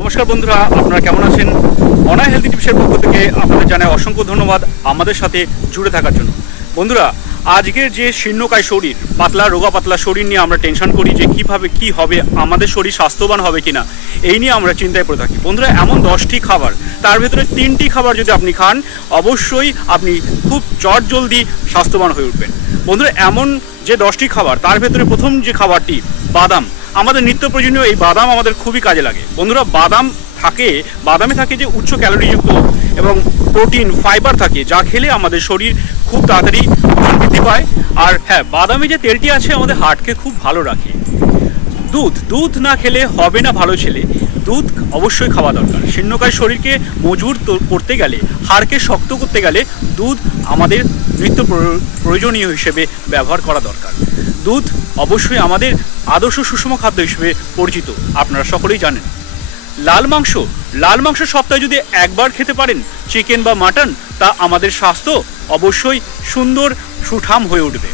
নমস্কার বন্ধুরা, আপনারা কেমন আছেন? অনায় হেলথি টিপসের পক্ষ থেকে আপনাদের জানাই অসংখ্য ধন্যবাদ আমাদের সাথে জুড়ে থাকার জন্য। বন্ধুরা, আজকের যে শীর্ণকায় শরীর, পাতলা রোগা পাতলা শরীর নিয়ে আমরা টেনশন করি যে কিভাবে কি হবে, আমাদের শরীর স্বাস্থ্যবান হবে কিনা, এই নিয়ে আমরা চিন্তায় পড়ে থাকি। বন্ধুরা, এমন 10টি খাবার, তার ভেতরে 3টি খাবার যদি আপনি খান, অবশ্যই আপনি খুব চটজলদি স্বাস্থ্যবান হয়ে উঠবেন। বন্ধুরা, এমন যে 10টি খাবার, তার ভেতরে প্রথম যে খাবারটি বাদাম। আমাদের নিত্য প্রয়োজনীয় এই বাদাম আমাদের খুবই কাজে লাগে। বন্ধুরা, বাদামে থাকে যে উচ্চ ক্যালোরিযুক্ত এবং প্রোটিন ফাইবার থাকে, যা খেলে আমাদের শরীর খুব তাড়াতাড়ি ওজন বৃদ্ধি পায়। আর হ্যাঁ, বাদামে যে তেলটি আছে আমাদের হার্টকে খুব ভালো রাখে। দুধ না খেলে হবে না ভালো ছেলে, দুধ অবশ্যই খাওয়া দরকার। শীর্ণকায় শরীরকে মজবুত করতে গেলে, হাড়কে শক্ত করতে গেলে দুধ আমাদের নিত্য প্রয়োজনীয় হিসেবে ব্যবহার করা দরকার। দুধ অবশ্যই আমাদের আদর্শ সুষম খাদ্য হিসেবে পরিচিত, আপনারা সকলেই জানেন। লাল মাংস সপ্তাহে যদি একবার খেতে পারেন, চিকেন বা মাটন, তা আমাদের স্বাস্থ্য অবশ্যই সুন্দর সুঠাম হয়ে উঠবে।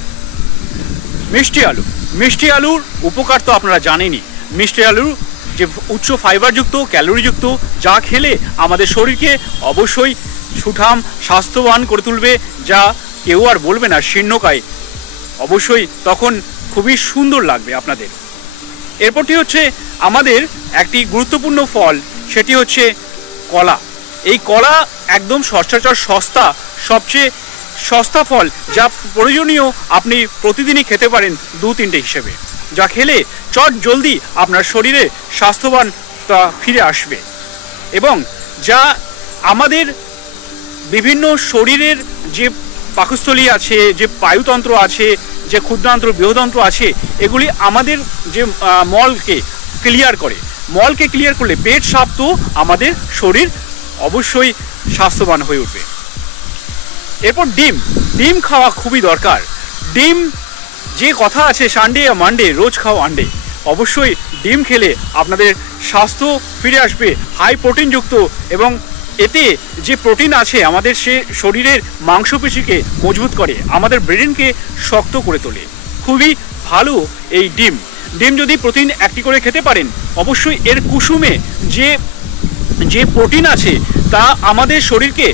মিষ্টি আলুর উপকার তো আপনারা জানেনই। মিষ্টি আলুর যে উচ্চ ফাইবারযুক্ত, ক্যালোরিযুক্ত, যা খেলে আমাদের শরীরকে অবশ্যই সুঠাম স্বাস্থ্যবান করে তুলবে, যা কেউ আর বলবে না শীর্ণকায়। অবশ্যই তখন খুবই সুন্দর লাগবে আপনাদের। এরপরটি হচ্ছে আমাদের একটি গুরুত্বপূর্ণ ফল, সেটি হচ্ছে কলা। এই কলা একদম সচরাচর সবচেয়ে সস্তা ফল, যা প্রয়োজনীয় আপনি প্রতিদিনই খেতে পারেন 2-3টে হিসেবে, যা খেলে চট জলদি আপনার শরীরে স্বাস্থ্যবানতা ফিরে আসবে এবং যা আমাদের বিভিন্ন শরীরের যে পাকস্থলী আছে, যে বায়ুতন্ত্র আছে, যে ক্ষুদ্রান্ত্র বৃহদন্ত্র আছে, এগুলি আমাদের যে মলকে ক্লিয়ার করলে পেট সাফ, তো আমাদের শরীর অবশ্যই স্বাস্থ্যবান হয়ে উঠবে। এরপর ডিম খাওয়া খুবই দরকার। ডিম, যে কথা আছে সানডে আর মানডে রোজ খাও আন্ডে, অবশ্যই ডিম খেলে আপনাদের স্বাস্থ্য ফিরে আসবে, হাই প্রোটিনযুক্ত, এবং এতে যে প্রোটিন আছে আমাদের সে শরীরের মাংসপেশিকে মজবুত করে, আমাদের ব্রেনকে শক্ত করে তোলে। খুবই ভালো এই ডিম যদি প্রতিদিন একটি করে খেতে পারেন, অবশ্যই এর কুসুমে যে প্রোটিন আছে তা আমাদের শরীরকে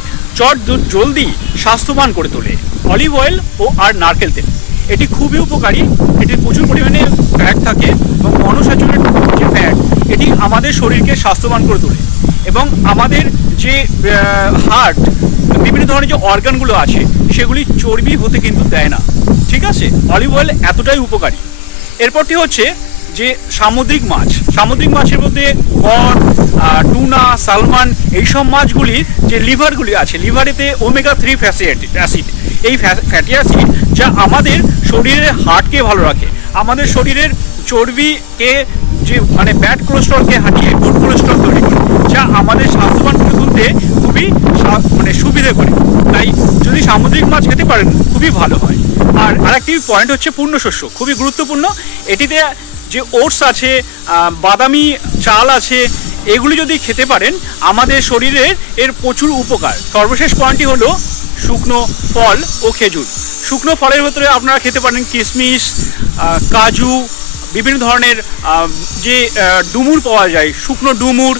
জলদি স্বাস্থ্যবান করে তোলে। অলিভ অয়েল আর নারকেল তেল, এটি খুবই উপকারী। এটি প্রচুর পরিমাণে ফ্যাট থাকে এবং মনোস্যাচুরেটেড যে ফ্যাট, এটি আমাদের শরীরকে স্বাস্থ্যবান করে তোলে এবং আমাদের যে হার্ট, বিভিন্ন ধরনের যে অর্গানগুলো আছে, সেগুলি চর্বি হতে কিন্তু দেয় না। ঠিক আছে, অলিভ অয়েল এতটাই উপকারী। এরপরটি হচ্ছে যে সামুদ্রিক মাছের মধ্যে কড, টুনা, সালমান, এইসব মাছগুলির যে লিভারগুলি আছে, লিভারেতে ওমেগা-3 অ্যাসিড, এই ফ্যাটি অ্যাসিড যা আমাদের শরীরের হার্টকে ভালো রাখে, আমাদের শরীরের চর্বিকে যে ব্যাড কোলেস্ট্রলকে হাঁটিয়ে গুড কোলেস্ট্রল তৈরি করে, যা আমাদের স্বাস্থ্যবান করে তুলতে খুবই সুবিধে করে। তাই যদি সামুদ্রিক মাছ খেতে পারেন খুবই ভালো হয়। আর আরেকটি পয়েন্ট হচ্ছে পূর্ণশস্য, খুবই গুরুত্বপূর্ণ। এটিতে যে ওটস আছে, বাদামি চাল আছে, এগুলি যদি খেতে পারেন আমাদের শরীরের এর প্রচুর উপকার। সর্বশেষ পয়েন্টটি হলো শুকনো ফল ও খেজুর। শুকনো ফলের ভেতরে আপনারা খেতে পারেন কিশমিশ, কাজু, বিভিন্ন ধরনের যে ডুমুর পাওয়া যায়, শুকনো ডুমুর,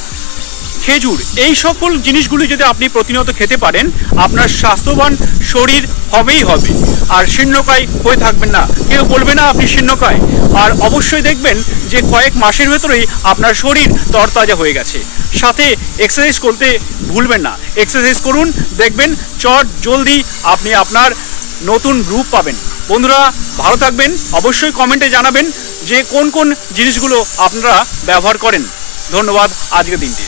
খেজুর, এই সকল জিনিসগুলি যদি আপনি প্রতিনিয়ত খেতে পারেন, আপনার স্বাস্থ্যবান শরীর হবেই হবে, আর শীর্ণকায় হয়ে থাকবেন না। কেউ বলবে না আপনি শীর্ণকায়। আর অবশ্যই দেখবেন যে কয়েক মাসের ভেতরেই আপনার শরীর তরতাজা হয়ে গেছে। সাথে এক্সারসাইজ করতে ভুলবেন না, এক্সারসাইজ করুন, দেখবেন চট জলদি আপনি আপনার নতুন রূপ পাবেন। বন্ধুরা, ভালো থাকবেন। অবশ্যই কমেন্টে জানাবেন যে কোন কোন জিনিসগুলো আপনারা ব্যবহার করেন। ধন্যবাদ আজকের দিনটি।